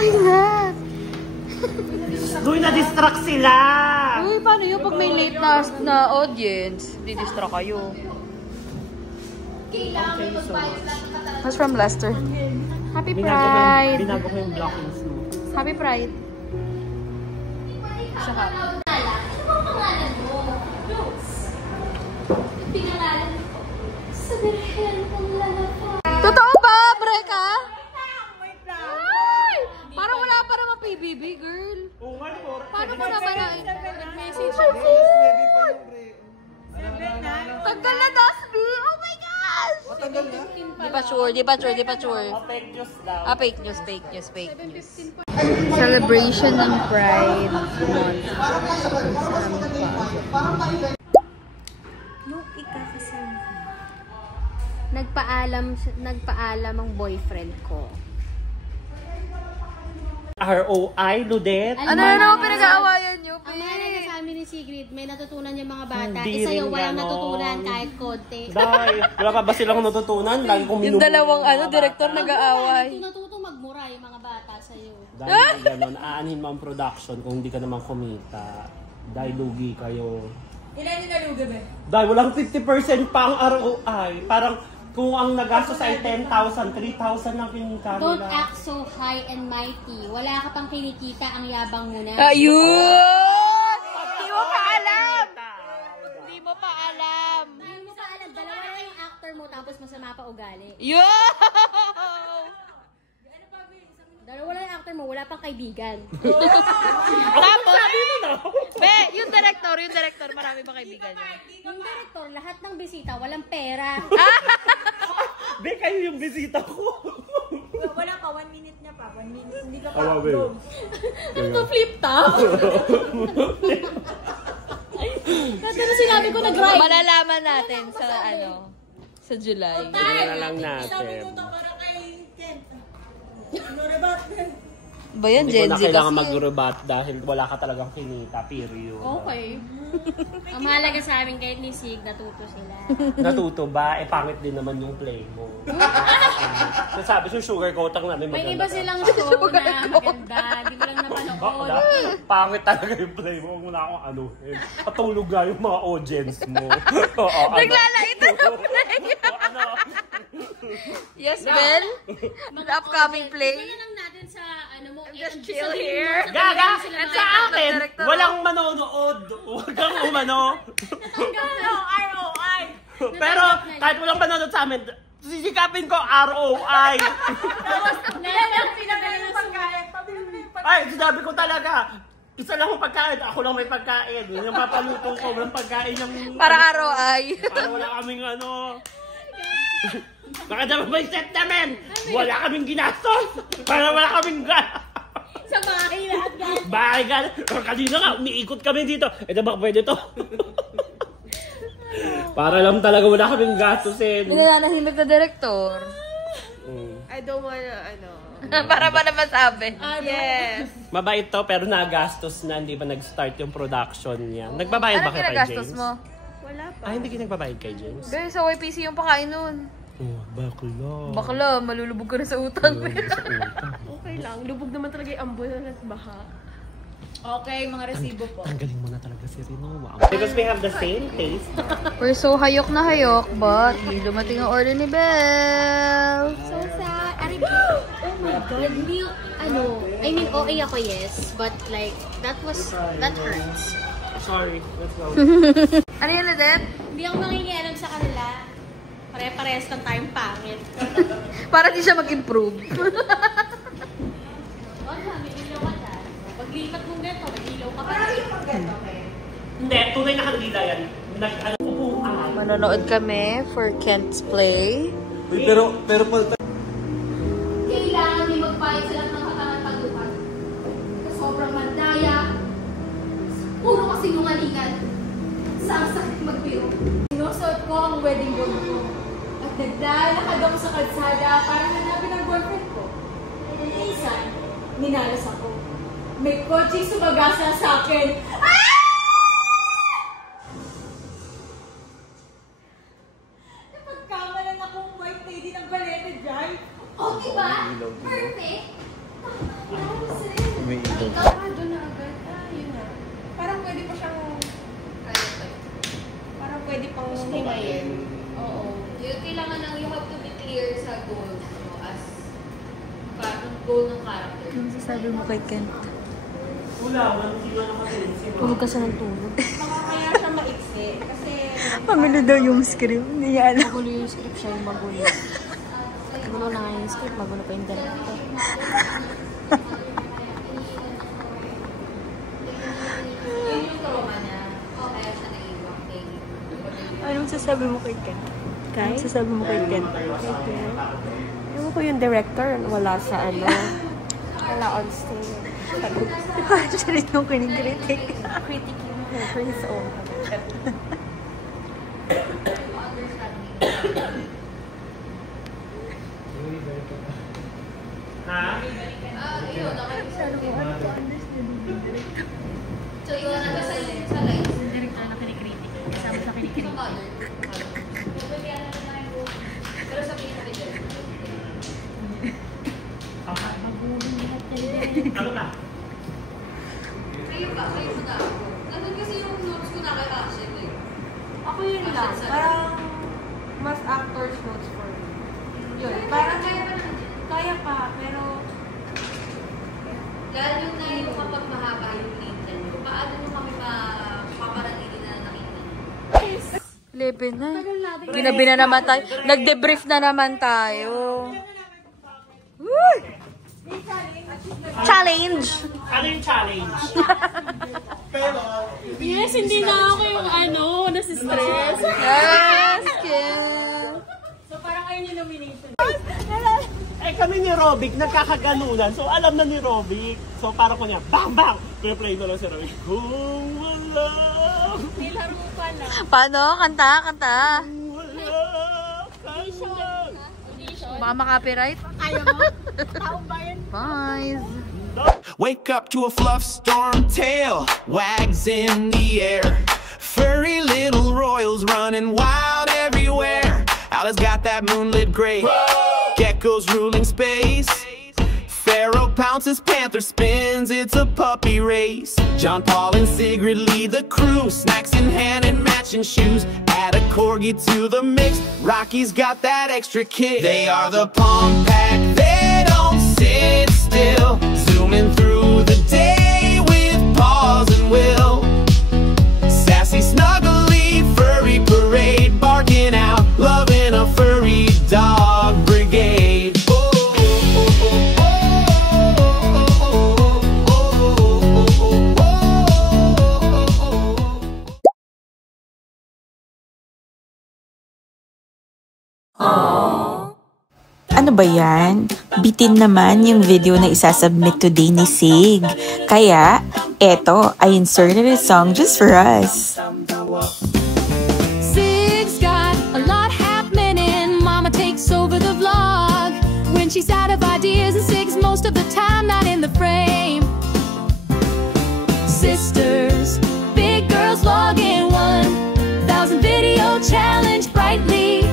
my God! Uy, na-distract sila! Uy, paano yun pag may late na audience? Di-distract kayo. Who's from Leicester? Happy Pride! Binago ko yung blockings mo. Happy Pride. Siya ka. Totoo ba, Breka? Ay! Parang wala pa naman PBB, girl. Paano mo naman nag-message? Tanggal na, Dasby! Oh my gosh! Matagal na? Di pa sure. Fake news daw. Fake news. Celebration ng Pride Month. Nung ikakasal nagpaalam ang boyfriend ko. ROI, Ludet? Ano pinag-aawayan nyo, Ang mahalaga sa amin ni Sigrid, may natutunan yung mga bata. Hindi Sa'yo, rin walang ganon. natutunan kahit konti. Dahil, wala pa ba silang natutunan? Lagi kong Yung dalawang director nag-aaway. Hindi natutong magmura yung mga bata sa'yo. Dahil gano'n, aanhin mo ang production kung hindi ka naman kumita. Dahil lugi kayo. Ilan yung nalugi ba? Dahil walang 50% pa ang ROI. Parang kung ang nagastos ay 10,000, 3,000 lang kinikita Don't nila. act so high and mighty. Wala ka pang kinikita, ang yabang mo na. Ayun! Hindi mo pa alam! Hindi mo pa alam! Dalawa lang yung actor mo tapos masama pa ugali. Yo! Dalawa lang yung actor mo, wala pang kaibigan. Tapos, yung director, marami pa kaibigan niya. Yung director, lahat ng bisita, walang pera. Be, kayo yung bisita ko. Wala pa, 1 minute niya pa. 1 minute. Hindi ka pa. Ano to, flip top? Pero sinabi ko nag-ride. Malalaman natin sa July. Tingnan na lang Isang natin. minuto para kay Kent. Ano rebat? Ba yan, Hindi ko Gen na Z kailangan kasi. mag-rebat dahil wala ka talagang kinita, period. Okay. Ang mahalaga sa amin kahit ni Sig, natuto sila. Natuto ba? Eh, pangit din naman yung play mo. Sasabi siya, sugarcoat ang namin May maganda iba ka. silang show na maganda. Hindi mo lang napanood. Pangit talaga yung play mo. Huwag mo na akong anuhin. Patulog nga yung mga audience mo. Oo, Naglalait na play. Ano? Yes, Bel? The upcoming play. Tingnan lang natin sa ano mo. Just chill here. Gaga! At sa akin, walang manonood. Huwag kang umano. ROI! Pero kahit walang manonood sa amin, sisikapin ko ROI. Ang pinagaling ng pagkain. Pabili mo na yung pagkain. Ay, sinabi ko talaga. Isa lang ang pagkain. Ako lang may pagkain. Yun yung papalutong ko. Walang pagkain yung... Para ROI. Para wala kaming ano... Baka naman may set namin! Wala kaming ginastos! Para wala kaming Sa bahay lahat guys. bahay ka. Kanina nga, umiikot kami dito. Ito ba pwede to? Para lang talaga wala kaming gastusin. Hindi na nahimik na director. I don't wanna, Para ba naman sabi? Yes. Mabait to, pero nagastos na. Hindi pa nag-start yung production niya. Nagbabayad ba Anong kayo kay kinagastos James? mo? Wala pa. Ay, hindi kayo nagbabayad kay James? Guys, sa YPC yung pakain nun. Oh, bakla. Bakla, malulubog ka na sa utang. Sa utang. Okay lang. Lubog naman talaga yung ambulan at baha. Okay, mga resibo po. Tanggalin mo na talaga si Rinoa. Because we have the same taste. We're so hayok na hayok, but hindi dumating ang order ni Belle. So sad. Oh my God. Hindi, I mean, okay ako, yes. But like, that hurts. Sorry, let's go. Ano yun, Lidet? Hindi ako mangingialam sa kanila. Pare-parehas ng time pangit. Para di siya mag-improve. May ilaw ka dyan. Paglipat mong ganito, may ilaw ka pa. Hindi, tunay na kandila yan. Manonood kami for Kent's play. Uy, pero Kailangan may magbayad sa lahat ng katangan paglupan. Sobrang mandaya. Puro kasinungalingan. Sa sakit magbiro. Sinusuot ko ang wedding gown ko. At naglalakad ako sa kalsada para hanapin ang boyfriend ko. Minsan, ninalas ako. May kotseng sumagasa sa akin. Napagkamalan akong white lady ng Balete Drive. O, diba? Perfect. May ilaw. Doon na agad. Yun na. Parang pwede pa siyang, parang pwede pang himayin. Oo. Yun, kailangan lang, you have to be clear sa goals mo as parang goal ng character. Ano sasabi mo kay Kent? Wala, sino na kasi. Tulog ka siya ng tulog. Baka kaya siya maiksi. Kasi, Magulo daw yung script. Hindi niya alam. magulo yung script siya yung magulo. Magulo na nga yung script, magulo pa yung director. Yun yung trauma na, kaya siya naiiwan kay Anong sasabi mo kay Kent? Anong sasabi mo kay Kent? Ewan ko yung director, wala sa ano, wala on stage. Siya rin yung kinikritik. Critic him for his own. Ha? yun, so, yun na sa lines. Yung director na kinikritik. Sabi sa kinikritik. Pero sabihin natin dyan. Ano ka? Kayo ba? Kayo ba? Nandun kasi yung notes ko na kay Action eh. Ako yun lang, parang mas actor's notes for me. Yun, parang kaya pa naman yun. kaya pa, pero Lalo na yung kapag mahaba yung lead nyo, paano nyo kami mapaparatili na nakikita? 11 na. Ginabi na naman tayo. Nag-debrief na naman tayo. Woo! Challenge! Ano yung challenge? yes, hindi na ako yung nasi-stress. Yes, Kim! So parang kayo yung nomination. Eh kami ni Robic, nagkakaganunan. So alam na ni Robic. So para ko niya, bang bang! Play na lang si Robic. Kung wala, Nilaro pala. Paano? Kanta, kanta. wala ka. Baka makapiright. Ayaw mo? Taong bayan. Bye. Wake up to a fluff storm, tail wags in the air. Furry little royals running wild everywhere. Alice got that moonlit gray. Geckos ruling space. Pharaoh pounces, panther spins, it's a puppy race. John Paul and Sigrid lead the crew, snacks in hand and matching shoes. Add a corgi to the mix, Rocky's got that extra kick. They are the Pom Pack, they don't sit still. Zooming through the day with Paws and Will. Sassy, snuggly, furry parade, barking out, loving a furry dog brigade. Ano ba yan? Bitin naman yung video na isasubmit today ni Sig. Kaya, eto, I inserted a song just for us. Sig's got a lot happening. Mama takes over the vlog when she's out of ideas, and Sig's most of the time not in the frame. Sisters, big girls logging 1,000 video challenge brightly.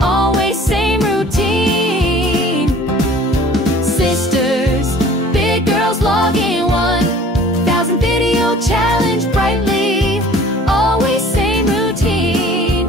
Always same routine. Sisters, big girls logging 1,000 video challenge brightly. Always same routine.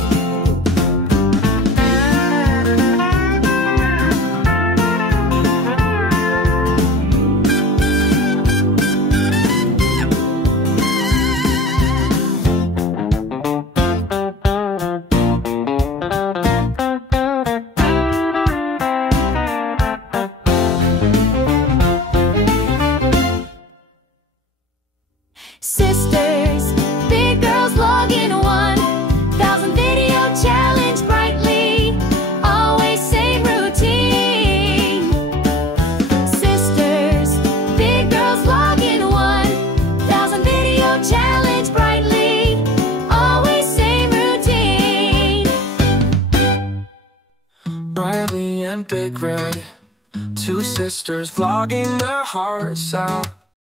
Sisters, big girls logging 1,000 video challenge brightly. Always same routine. Sisters, big girls logging 1,000 video challenge brightly. Always same routine. Riley and Big Red, two sisters vlogging their hearts out.